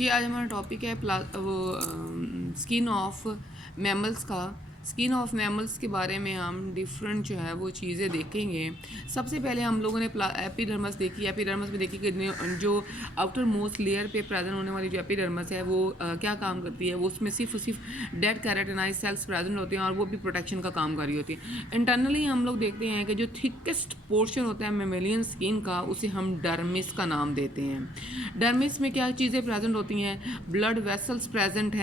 जी, आज हमारा टॉपिक है स्किन ऑफ मैमल्स का। स्किन ऑफ मैमल्स के बारे में हम डिफरेंट जो है वो चीज़ें देखेंगे। सबसे पहले हम लोगों ने एपिडर्मस देखी। एपिडर्मस में देखी कि जो आउटर मोस्ट लेयर पे प्रेजेंट होने वाली जो एपिडर्मस है वो क्या काम करती है। वो उसमें सिर्फ डेड कैराटिनाइज सेल्स प्रेजेंट होते हैं और वो भी प्रोटेक्शन का काम कर रही होती है। इंटरनली हम लोग देखते हैं कि जो थिकेस्ट पोर्शन होता है मेमेलियन स्किन का, उसे हम डर्मिस का नाम देते हैं। डर्मिस में क्या चीज़ें प्रेजेंट होती हैं? ब्लड वेसल्स प्रेजेंट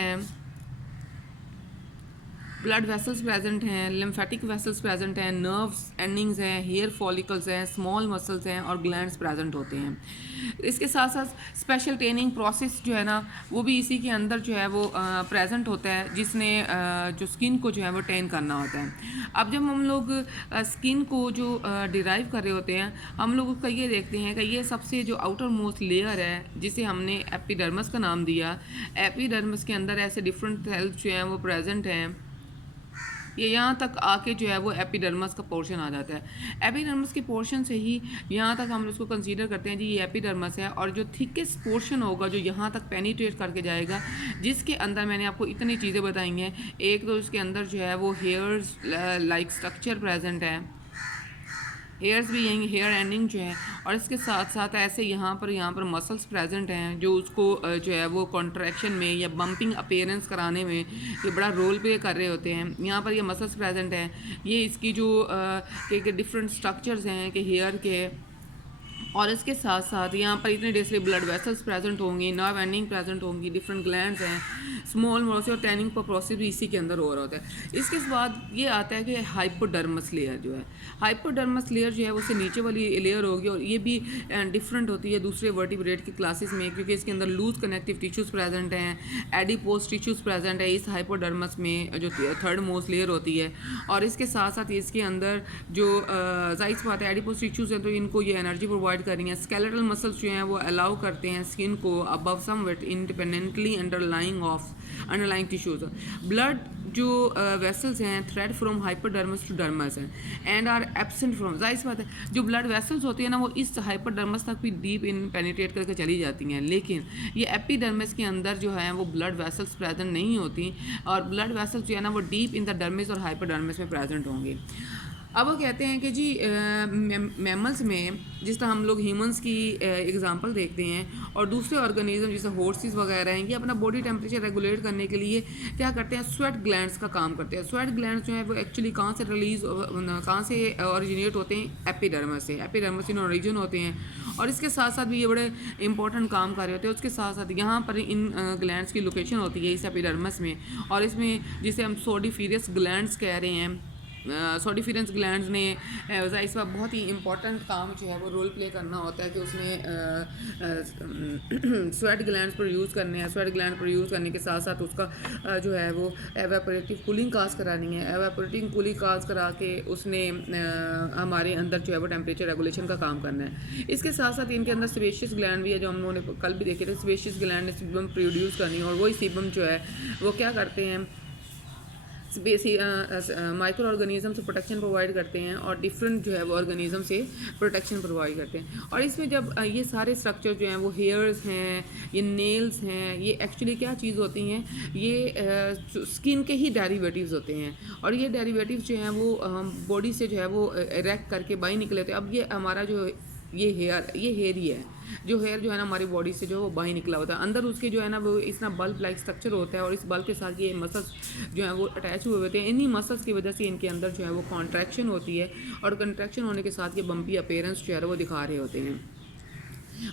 हैं, लिम्फेटिक वेसल्स प्रेजेंट हैं, नर्व्स एंडिंग्स हैं, हेयर फॉलिकल्स हैं, स्मॉल मसल्स हैं और ग्लैंड्स प्रेजेंट होते हैं। इसके साथ साथ स्पेशल ट्रेनिंग प्रोसेस जो है ना, वो भी इसी के अंदर जो है वो प्रेजेंट होता है, जिसने जो स्किन को जो है वो ट्रेन करना होता है। अब जब हम लोग स्किन को जो डिराइव कर रहे होते हैं, हम लोग उसका ये देखते हैं कि ये सबसे जो आउटर मोस्ट लेयर है, जिसे हमने एपिडर्मस का नाम दिया। एपिडर्मस के अंदर ऐसे डिफरेंट सेल्स जो हैं वो प्रेजेंट हैं। ये यहाँ तक आके जो है वो एपिडर्मस का पोर्शन आ जाता है। एपिडर्मस के पोर्शन से ही यहाँ तक हम उसको कंसीडर करते हैं जी ये एपिडर्मस है। और जो थिकेस्ट पोर्शन होगा जो यहाँ तक पेनिट्रेट करके जाएगा, जिसके अंदर मैंने आपको इतनी चीज़ें बताई हैं। एक तो इसके अंदर जो है वो हेयर्स लाइक स्ट्रक्चर प्रेजेंट है, हेयर्स भी यही हेयर एंडिंग जो है। और इसके साथ साथ ऐसे यहाँ पर मसल्स प्रेजेंट हैं जो उसको जो है वो कॉन्ट्रैक्शन में या बम्पिंग अपीयरेंस कराने में ये बड़ा रोल प्ले कर रहे होते हैं। यहाँ पर ये मसल्स प्रेजेंट हैं। ये इसकी जो डिफरेंट स्ट्रक्चर्स हैं कि हेयर के, और इसके साथ साथ यहाँ पर इतने ढेर सारे ब्लड वेसल्स प्रेजेंट होंगे, नर्व एंडिंग प्रेजेंट होंगी, डिफरेंट ग्लैंड्स हैं, स्मॉल मोल्स और टैनिंग का प्रोसेस भी इसी के अंदर हो रहा होता है। इसके बाद ये आता है कि हाइपोडर्मस लेयर जो है, हाइपोडर्मस लेयर जो है उससे नीचे वाली लेयर होगी और ये भी डिफरेंट होती है दूसरे वर्टिब्रेट की क्लासेस में, क्योंकि इसके अंदर लूज कनेक्टिव टिश्यूज़ प्रेजेंट हैं, एडिपोज टिश्यूज़ प्रेजेंट है इस हाइपोडर्मस में जो थर्ड मोस्ट लेयर होती है। और इसके साथ साथ इसके अंदर जो जाहिर बात है एडिपोज टिश्यूज़ हैं तो इनको ये एनर्जी प्रोवाइड कर रही हैं। स्केलेटल मसल्स जो हैं वो अलाउ करते हैं स्किन को above somewhat independently underlying tissues. Blood जो वेसल्स हैं thread from hypodermis to dermis हैं एंड आर एब्सेंट फ्रॉम, जाहिर बात है जो ब्लड वेसल्स होती है ना वो इस हाइपोडर्मस तक भी डीप इन पेनिट्रेट करके चली जाती हैं, लेकिन ये एपिडर्मिस के अंदर जो है वो ब्लड वेसल्स प्रेजेंट नहीं होती। और ब्लड वेसल्स जो है ना वो डीप इन द डर्मिस और हाइपोडर्मिस में प्रेजेंट होंगे। अब वो कहते हैं कि जी मैमल्स में जिस तरह हम लोग ह्यूमंस की एग्जांपल देखते हैं और दूसरे ऑर्गेनिज्म जैसे हॉर्सेस वगैरह हैं, ये अपना बॉडी टेम्परेचर रेगुलेट करने के लिए क्या करते हैं, स्वेट ग्लैंड्स का काम करते हैं। स्वेट ग्लैंड्स जो है वो एक्चुअली कहाँ से ओरिजिनेट होते हैं? एपिडर्मस से। एपिडर्मस इन ओरिजिन होते हैं और इसके साथ साथ भी ये बड़े इंपॉर्टेंट काम कर रहे होते हैं। उसके साथ साथ यहाँ पर इन ग्लैंड्स की लोकेशन होती है इस एपिडर्मस में, और इसमें जिसे हम सोडिफेरस ग्लैंड्स कह रहे हैं, सोडिफेरेंस ग्लैंड्स ने इस बार बहुत ही इंपॉर्टेंट काम जो है वो रोल प्ले करना होता है कि उसने स्वेट ग्लैंड्स प्रोड्यूस करने हैं। स्वेट ग्लैंड प्रोड्यूस करने के साथ साथ उसका जो है वो एवापोरेटिव कूलिंग काज करानी है। एवापोरेटिव कूलिंग काज करा के उसने हमारे अंदर जो है वो टेम्परेचर रेगुलेशन का काम करना है। इसके साथ साथ इनके अंदर सेबेशियस ग्लैंड भी है जो हम लोगों ने कल भी देखे थे। सेबेशियस ग्लैंड ने सीबम प्रोड्यूस करनी है और वही सीबम जो है वो क्या करते हैं, माइक्रो ऑर्गेनिज्म से प्रोटेक्शन प्रोवाइड करते हैं और डिफरेंट जो है वो ऑर्गेनिज्म से प्रोटेक्शन प्रोवाइड करते हैं। और इसमें जब ये सारे स्ट्रक्चर जो हैं वो हेयर्स हैं, ये नेल्स हैं, ये एक्चुअली क्या चीज़ होती हैं, ये स्किन के ही डेरिवेटिव्स होते हैं। और ये डेरिवेटिव्स जो हैं वो बॉडी से जो है वो इरेक्ट करके बाहर निकले होते हैं। अब ये हमारा जो ये हेयर ही है, जो हेयर जो है ना हमारी बॉडी से जो है वो बाहर निकला होता है। अंदर उसके जो है ना वो इतना बल्ब लाइक स्ट्रक्चर होता है और इस बल्ब के साथ ये मसल्स जो है वो अटैच हुए होते हैं। इन्हीं मसल्स की वजह से इनके अंदर जो है वो कॉन्ट्रैक्शन होती है और कॉन्ट्रैक्शन होने के साथ ये बम्पी अपीयरेंस जो है वो दिखा रहे होते हैं।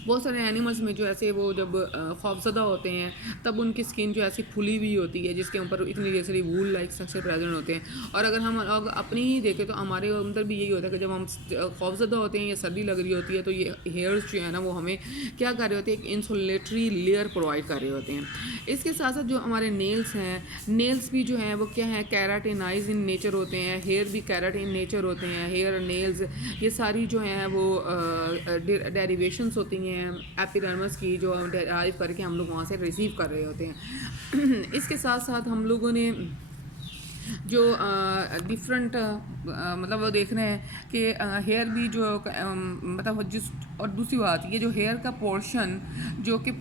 बहुत सारे एनिमल्स में जो ऐसे वो जब खौफज़दा होते हैं तब उनकी स्किन जो ऐसी फुली हुई होती है जिसके ऊपर इतनी ढेर सारी वूल लाइक स्ट्रक्चर प्रेजेंट होते हैं। और अगर हम अपनी ही देखें तो हमारे अंदर भी यही होता है कि जब हम खौफज़दा होते हैं या सर्दी लग रही होती है तो ये हेयर्स जो है ना वो हमें क्या कर रहे होते हैं, एक इंसुलेटरी लेयर प्रोवाइड कर रहे होते हैं। इसके साथ साथ जो हमारे नेल्स हैं, नेल्स भी जो हैं वो क्या है, कैराटिनाइज इन नेचर होते हैं। हेयर भी कैराटिन नेचर होते हैं। हेयर नेल्स ये सारी जो हैं वो डेरिवेशंस होती हैं एपिडर्मस की, जो डेराइव करके हम लोग वहाँ से रिसीव कर रहे होते हैं। इसके साथ साथ हम लोगों ने जो डिफरेंट मतलब वो देख रहे हैं कि हेयर भी जो मतलब जिस और दूसरी बात, ये जो हेयर का पोर्शन जो कि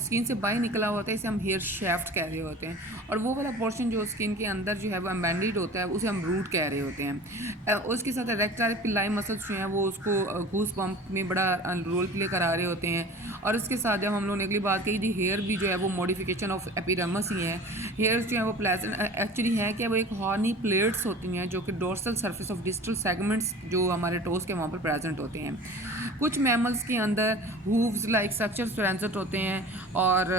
स्किन से बाहर निकला होता है, इसे हम हेयर शेफ्ट कह रहे होते हैं, और वो वाला पोर्शन जो स्किन के अंदर जो है वो एम्बेडेड होता है, उसे हम रूट कह रहे होते हैं। उसके साथ रेक्टाइल पिलाई मसल्स जो हैं वो उसको गूस बम्प में बड़ा रोल प्ले करा रहे होते हैं। और इसके साथ जब हम लोगों ने अगली बात कही थी, हेयर भी जो है वो मॉडिफिकेशन ऑफ एपिडर्मिस ही है। हेयर्स जो है वो प्लेजेंट एक्चुअली है कि वो एक हॉर्नी प्लेट्स होती हैं जो कि dorsal surface of distal segments जो हमारे टोस के वहाँ पर प्रेजेंट होते हैं। कुछ मैमल्स के अंदर हूव्स लाइक स्ट्रक्चर्स प्रेजेंट होते हैं, और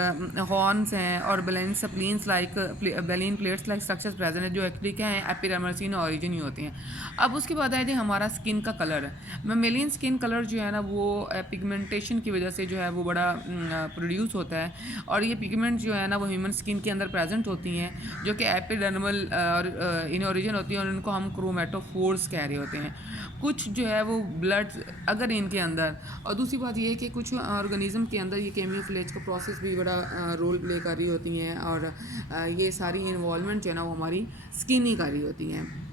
हॉर्न्स हैं, और baleen splines like baleen plates like structures present है, जो एक्चुअली क्या है, एपिडर्मिस ऑरिजिन ही होते हैं। अब उसके बाद आए थे हमारा स्किन का कलर। मेमेलियन स्किन कलर जो है ना वो पिगमेंटेशन की वजह से जो है वो बड़ा प्रोड्यूस होता है, और ये पिगमेंट जो है ना वो ह्यूमन स्किन के अंदर प्रेजेंट होती हैं, जो कि एपिडर्मल और इन ओरिजिन होती हैं, और इनको हम क्रोमेटोफोर्स कह रहे होते हैं। कुछ जो है वो ब्लड अगर इनके अंदर, और दूसरी बात ये है कि कुछ ऑर्गेनिज्म के अंदर ये कैमियोफ्लेज का प्रोसेस भी बड़ा रोल प्ले कर रही होती हैं, और ये सारी इन्वॉल्वमेंट जो है ना वो हमारी स्किन ही कर रही होती हैं।